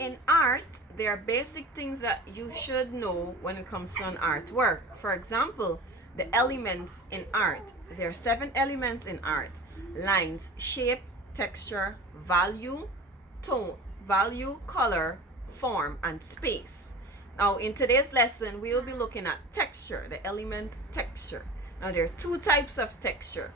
In art, there are basic things that you should know when it comes to an artwork. For example, the elements in art. There are 7 elements in art: lines, shape, texture, value, tone, value, color, form, and space. Now, in today's lesson, we will be looking at texture, the element texture. Now, there are 2 types of texture: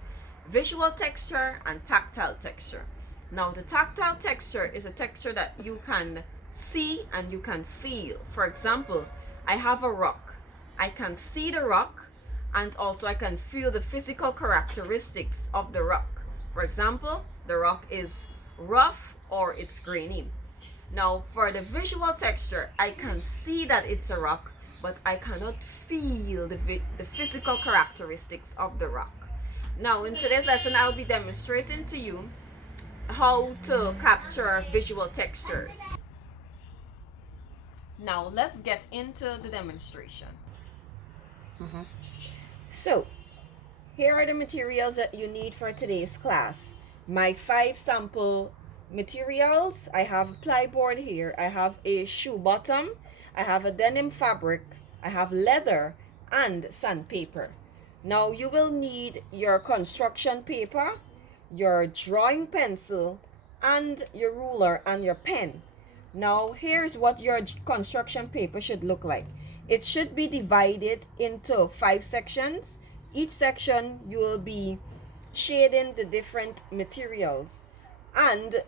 visual texture and tactile texture. Now, the tactile texture is a texture that you can see and you can feel. For example, I have a rock. I can see the rock, and also I can feel the physical characteristics of the rock. For example, the rock is rough or it's grainy. Now, for the visual texture, I can see that it's a rock, but I cannot feel the physical characteristics of the rock. Now, in today's lesson, I'll be demonstrating to you how to capture visual textures. Now, let's get into the demonstration. So, here are the materials that you need for today's class. My 5 sample materials. I have a plyboard here. I have a shoe bottom. I have a denim fabric. I have leather and sandpaper. Now you will need your construction paper, your drawing pencil, and your ruler and your pen. Now here's what your construction paper should look like. It should be divided into 5 sections. Each section you will be shading the different materials, and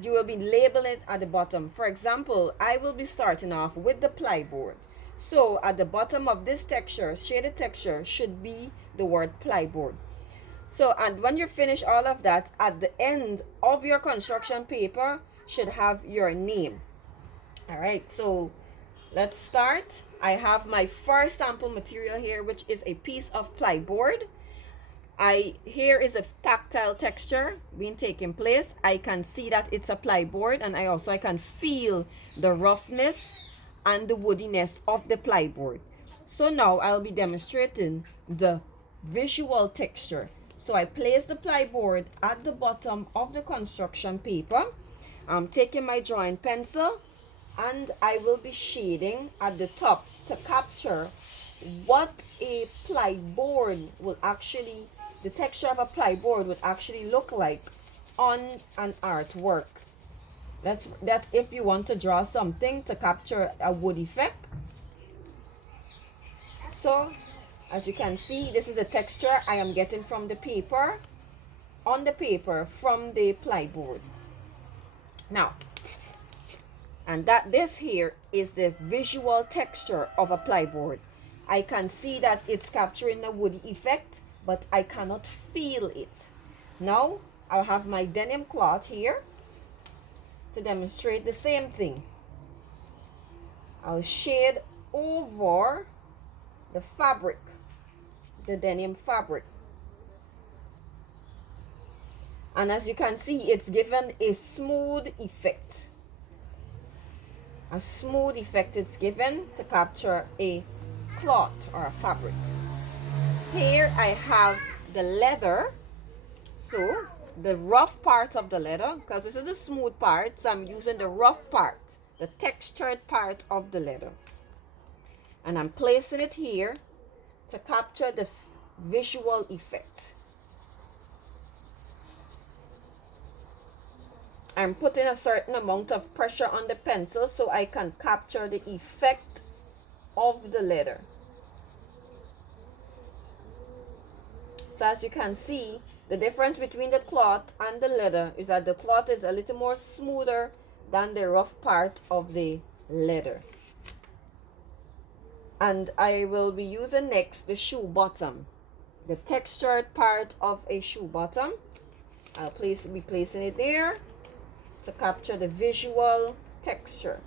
you will be labeling it at the bottom. For example, I will be starting off with the plyboard. So at the bottom of this texture, shaded texture, should be the word plyboard. So, and when you finish all of that, at the end of your construction paper should have your name. All right, so let's start. I have my first sample material here, which is a piece of plyboard. Here is a tactile texture being taken place. I can see that it's a plyboard, and I can feel the roughness and the woodiness of the plyboard. So now I'll be demonstrating the visual texture. So I place the plyboard at the bottom of the construction paper. I'm taking my drawing pencil, and I will be shading at the top to capture what a plyboard will actually, the texture of a plyboard would actually look like on an artwork. That's if you want to draw something to capture a wood effect. So as you can see, this is a texture I am getting from the paper, on the paper from the plyboard. Now, and that this here is the visual texture of a plyboard. I can see that it's capturing a woody effect, but I cannot feel it. Now I'll have my denim cloth here to demonstrate the same thing. I'll shade over the fabric, the denim fabric. And as you can see, it's given a smooth effect. A smooth effect is given to capture a cloth or a fabric. Here I have the leather. So the rough part of the leather, because this is the smooth part, so I'm using the rough part, the textured part of the leather. And I'm placing it here to capture the visual effect. I'm putting a certain amount of pressure on the pencil so I can capture the effect of the leather. So as you can see, the difference between the cloth and the leather is that the cloth is a little more smoother than the rough part of the leather. And I will be using next the shoe bottom, the textured part of a shoe bottom. I'll be placing it there to capture the visual texture.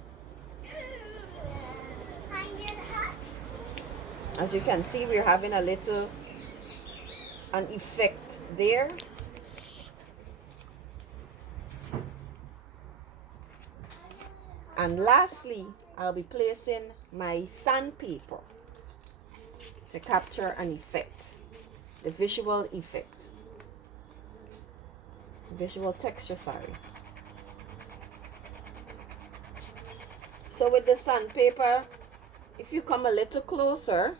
As you can see, we're having a little an effect there. And lastly, I'll be placing my sandpaper to capture an effect, the visual effect, visual texture, sorry. So with the sandpaper, if you come a little closer,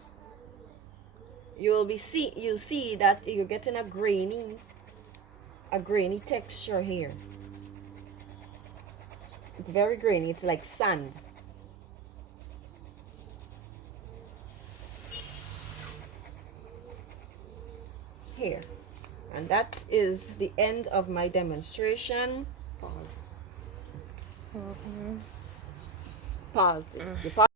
you see that you're getting a grainy texture here. It's very grainy. It's like sand. Here. And that is the end of my demonstration. Pause. Pause. You pause.